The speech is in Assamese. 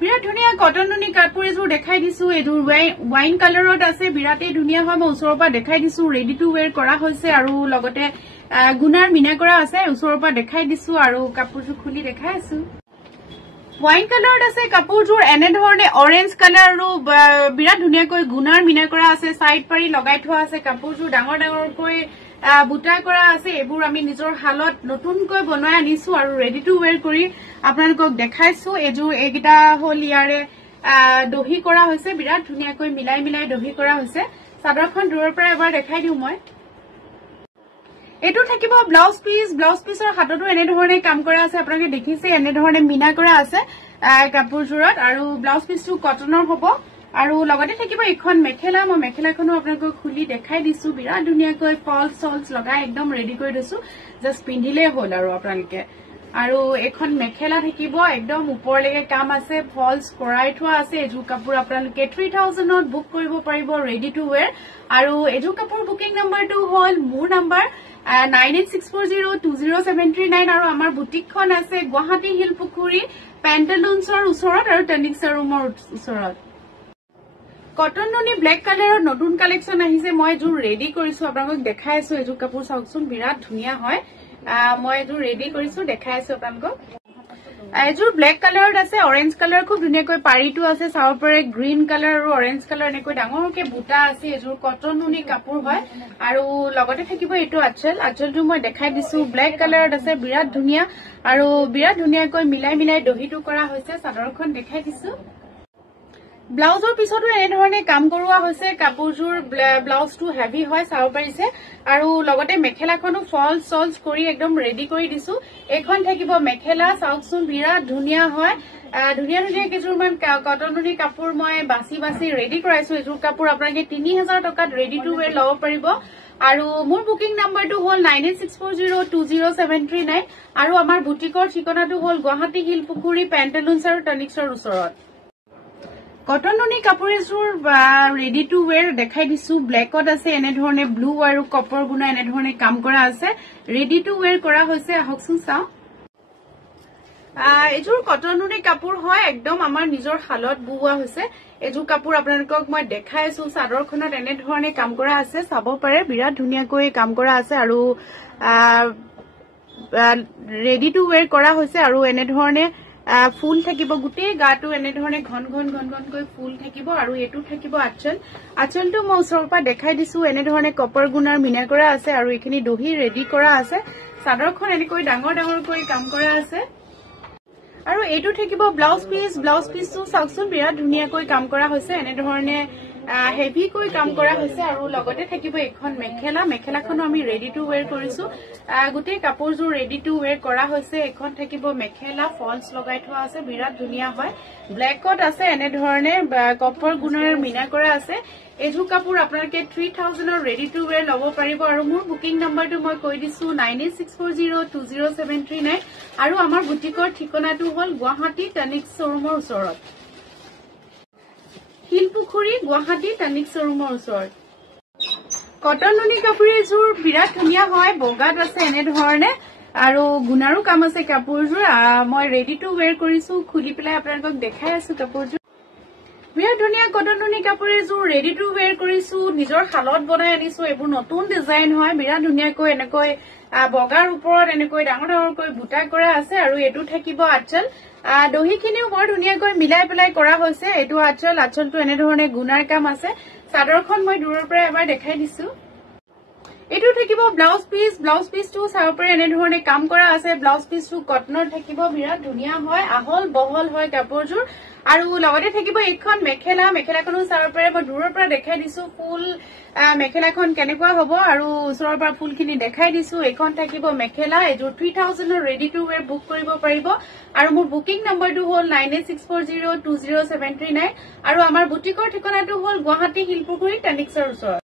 বিৰাট ধুনীয়া কটন নুনি কাপোৰ এযোৰ দেখাই দিছো এযোৰ ওয়াইন কালাৰত আছে বিৰাটেই ধুনীয়া হয় মই ওচৰৰ পৰা দেখাই দিছো ৰেডি টু ওৱেৰ কৰা হৈছে আৰু লগতে গুনাৰ মিনা কৰা আছে ওচৰৰ পৰা দেখাই দিছো আৰু কাপোৰযোৰ খুলি দেখাই আছো ওয়াইন কালাৰত আছে কাপোৰযোৰ এনে ধৰণে অৰেঞ্জ কালাৰ আৰু বিৰাট ধুনীয়াকৈ গুনাৰ মিনা কৰা আছে সাইড পাৰি লগাই থোৱা আছে কাপোৰযোৰ ডাঙৰ ডাঙৰকৈ বুটা কৰা আছে এবোৰ আমি নিজৰ হালত নতুনকৈ বনাই আনিছো আৰু ৰেডি টু ওৱেৰ কৰি আপোনালোকক দেখাইছো এযোৰ এইগিটা হল ইয়াৰে দহি কৰা হৈছে বিৰাট ধুনীয়াকৈ মিলাই মিলাই দহি কৰা হৈছে চাদৰখন দূৰৰ পৰা এবাৰ দেখাই দিও মই এটো থাকিব ব্লাউজ পিছৰ হাতটো এনে ধৰণে কাম কৰা আছে আপোনালোকে দেখিছে এনে ধৰণে মিনা কৰা আছে কাপোৰযোৰত আৰু ব্লাউজ পিছটো কটনৰ হ'ব আৰু লগতে থাকিব এখন মেখেলা মই মেখেলাখনো আপোনালোকক খুলি দেখাই দিছো বিৰাট ধুনীয়াকৈ ফলছ সলছ লগাই একদম ৰেডি কৰি দিছো জাস্ট পিন্ধিলে হ'ল আৰু আপোনালোকে আৰু এখন মেখেলা থাকিব একদম ওপৰলৈকে কাম আছে ফলছ কৰাই থোৱা আছে এযোৰ কাপোৰ আপোনালোকে 3000 ত বুক কৰিব পাৰিব ৰেডি টু ওৱেৰ আৰু এযোৰ কাপোৰ বুকিং নম্বৰটো হ'ল মোৰ নম্বৰ 9864020739 আৰু আমাৰ বুটিকখন আছে গুৱাহাটী হিলপুখুৰী পেন্টালুন্সৰ ওচৰত আৰু টেনিক্সৰ ৰুমৰ ওচৰত কটন নুনি ব্লেক কালাৰৰ নতুন কালেকশন আহিছে মই এযোৰ ৰেডি কৰিছো আপোনালোকক দেখাই আছো এযোৰ কাপোৰ চাওকচোন বিৰাট ধুনীয়া হয় মই এযোৰ ৰেডি কৰিছো দেখাই আছো আপোনালোকক এযোৰ ব্লেক কালাৰত আছে অৰেঞ্জ কালাৰ খুব ধুনীয়াকৈ পাৰিটো আছে চাব পাৰে গ্ৰীন কালাৰ আৰু অৰেঞ্জ কালাৰ এনেকৈ ডাঙৰকৈ বুটা আছে এযোৰ কটন নুনি কাপোৰ হয় আৰু লগতে থাকিব এইটো আঁচলটো মই দেখাই দিছো ব্লেক কালাৰত আছে বিৰাট ধুনীয়া আৰু বিৰাট ধুনীয়াকৈ মিলাই মিলাই দহিটো কৰা হৈছে চাদৰখন দেখাই দিছো ব্লাউজৰ পিছতো এনে ধৰণে কাম কৰোৱা হৈছে কাপোৰযোৰ ব্লাউজটো হেভি হয় চাব পাৰিছে আৰু লগতে মেখেলাখনো ফলছ সলছ কৰি একদম ৰেডি কৰি দিছো এখন থাকিব মেখেলা চাওকচোন বিৰাট ধুনীয়া হয় ধুনীয়া ধুনীয়া কিছুমান কটন নুনি কাপোৰ মই বাছি বাছি ৰেডি কৰাইছো এযোৰ কাপোৰ আপোনালোকে 3000 টকাত ৰেডি টু ওৱেৰ ল'ব পাৰিব আৰু মোৰ বুকিং নম্বৰটো হ'ল 9864020739 আৰু আমাৰ বুটিকৰ ঠিকনাটো হ'ল গুৱাহাটী হিলপুখুৰী পেন্টালুন্স আৰু টনিক্সৰ ওচৰত কটন নুনি কাপোৰ এযোৰ ৰেডি টু ওৱেৰ দেখাই দিছো ব্লেকত আছে এনে ধৰণে ব্লু আৰু কপাৰ গুণা এনে ধৰণে কাম কৰা আছে ৰেডি টু ওৱেৰ কৰা হৈছে আহকচোন চাও এযোৰ কটন নুনি কাপোৰ হয় একদম আমাৰ নিজৰ হালত বুৱা হৈছে এযোৰ কাপোৰ আপোনালোকক মই দেখাই আছো চাদৰখনত এনে ধৰণে কাম কৰা আছে চাব পাৰে বিৰাট ধুনীয়াকৈ কাম কৰা আছে আৰু ৰেডি টু ওৱেৰ কৰা হৈছে আৰু এনে ধৰণে ফুল থাকিব গুটেই গাটো এনে ধৰণে ঘন ঘনকৈ ফুল থাকিব আৰু এটো থাকিব আঁচলটো মই ওচৰৰ পৰা দেখাই দিছো এনে ধৰণে কপাৰ গুণাৰ মিনা কৰা আছে আৰু এখিনি দহি ৰেডি কৰা আছে চাদৰখন এনেকৈ ডাঙৰকৈ কাম কৰা আছে আৰু এটো থাকিব ব্লাউজ পিছটো চাওকচোন বিৰাট ধুনীয়াকৈ কাম কৰা হৈছে এনে ধৰণে হেভিকৈ কাম কৰা হৈছে আৰু লগতে থাকিব এখন মেখেলাখনো আমি ৰেডি টু ওৱেৰ কৰিছো গুটেই কাপোৰযোৰ ৰেডি টু ওৱেৰ কৰা হৈছে এখন থাকিব মেখেলা ফলছ লগাই থোৱা আছে বিৰাট ধুনীয়া হয় ব্লেকত আছে এনে ধৰণে কপাৰ গুণাৰ মিনা কৰা আছে এযোৰ কাপোৰ আপোনালোকে 3000 ৰ ৰেডি টু ওৱেৰ ল'ব পাৰিব আৰু মোৰ বুকিং নম্বৰটো মই কৈ দিছো 9864020739 আৰু আমাৰ বুটিকৰ ঠিকনাটো হ'ল গুৱাহাটী টনিক্স শ্বৰুমৰ ওচৰত হিলপুখুৰী গুৱাহাটী টনিক্স শ্বৰুমৰ ওচৰত কটন নুনি কাপোৰ এযোৰ বিৰাট ধুনীয়া হয় বগাত আছে এনে ধৰণে আৰু গুণাৰো কাম আছে কাপোৰযোৰ মই ৰেডি টু ওৱেৰ কৰিছো খুলি পেলাই আপোনালোকক দেখাই আছো কাপোৰযোৰ বিৰাট ধুনীয়া কটন নুনি কাপোৰ এযোৰ ৰেডি টু ওৱেৰ কৰিছো নিজৰ হালত বনাই আনিছো এইবোৰ নতুন ডিজাইন হয় বিৰাট ধুনীয়াকৈ এনেকৈ বগাৰ ওপৰত এনেকৈ ডাঙৰকৈ বুটা কৰা আছে আৰু এটো থাকিব আঁচল দহিখিনিও বৰ ধুনীয়াকৈ মিলাই পেলাই কৰা হৈছে এটো আঁচলটো এনে ধৰণে গুণাৰ কাম আছে চাদৰখন মই দূৰৰ পৰা এবাৰ দেখাই দিছো এটো থাকিব ব্লাউজ পিছটো চাব পাৰে এনে ধৰণে কাম কৰা আছে ব্লাউজ পিছটো কটনৰ থাকিব বিৰাট ধুনীয়া হয় আহল বহল হয় কাপোৰযোৰ আৰু লগতে থাকিব এখন মেখেলাখনো চাব পাৰে মই দূৰৰ পৰা দেখাই দিছো ফুল মেখেলাখন কেনেকুৱা হ'ব আৰু ওচৰৰ পৰা ফুলখিনি দেখাই দিছো এখন থাকিব মেখেলা এযোৰ 3000 ৰ ৰেডি টু ওৱেৰ বুক কৰিব পাৰিব আৰু মোৰ বুকিং নম্বৰটো হ'ল 9864020739 আৰু আমাৰ বুটিকৰ ঠিকনাটো হ'ল গুৱাহাটী হিলপুখুৰী টনিক্সৰ ওচৰত